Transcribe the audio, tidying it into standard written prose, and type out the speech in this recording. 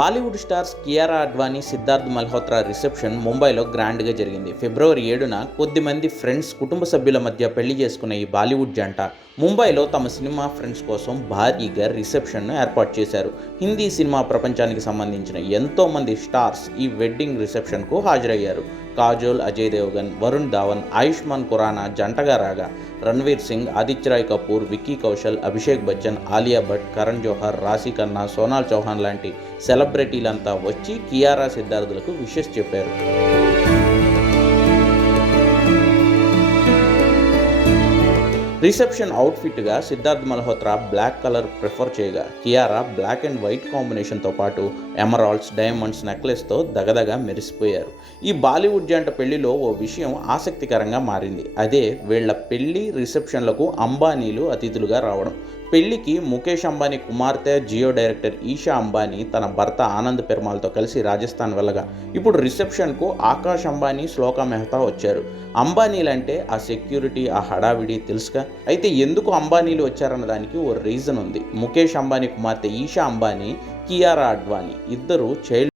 Bollywood stars Kiara Advani, Siddharth Malhotra reception ముంబైలో గ్రాండ్గా జరిగింది. ఫిబ్రవరి 7న కొద్దిమంది ఫ్రెండ్స్, కుటుంబ సభ్యుల మధ్య పెళ్లి చేసుకున్న ఈ బాలీవుడ్ జంట ముంబైలో తమ సినిమా ఫ్రెండ్స్ కోసం భారీగా రిసెప్షన్ను ఏర్పాటు చేశారు. హిందీ సినిమా ప్రపంచానికి సంబంధించిన ఎంతోమంది స్టార్స్ ఈ వెడ్డింగ్ రిసెప్షన్కు హాజరయ్యారు. కాజోల్, అజయ్ దేవగన్, వరుణ్ ధావన్, ఆయుష్మాన్ ఖురానా జంటగా రాగా రణ్వీర్ సింగ్, ఆదిత్య రాయ్ కపూర్, విక్కీ కౌశల్, అభిషేక్ బచ్చన్, ఆలియా భట్, కరణ్ జోహర్, రాశి ఖన్నా, సోనాల్ చౌహాన్ లాంటి సెలబ్రిటీలంతా వచ్చి కియారా, సిద్ధార్థులకు విషెస్ చెప్పారు. రిసెప్షన్ అవుట్ఫిట్గా Siddharth Malhotra black colour prefer చేయగా, కియారా బ్లాక్ అండ్ వైట్ కాంబినేషన్తో పాటు ఎమరాల్డ్స్, డైమండ్స్ నెక్లెస్తో దగదగా మెరిసిపోయారు. ఈ బాలీవుడ్ జంట పెళ్లిలో ఓ విషయం ఆసక్తికరంగా మారింది. అదే వీళ్ల పెళ్లి రిసెప్షన్లకు అంబానీలు అతిథులుగా రావడం. పెళ్లికి ముఖేష్ అంబానీ కుమార్తె, జియో డైరెక్టర్ ఈషా అంబానీ తన భర్త ఆనంద్ పెర్మాల్తో కలిసి రాజస్థాన్ వెళ్ళగా, ఇప్పుడు రిసెప్షన్కు ఆకాష్ అంబానీ, శ్లోకా మెహతా వచ్చారు. అంబానీలంటే ఆ సెక్యూరిటీ, ఆ హడావిడి తెలుసుగా. అయితే ఎందుకు అంబానీలు వచ్చారన్న దానికి ఓ రీజన్ ఉంది. ముఖేష్ అంబానీ కుమార్తె ఈషా అంబానీ, కియారా అడ్వాణి ఇద్దరు చైల్డ్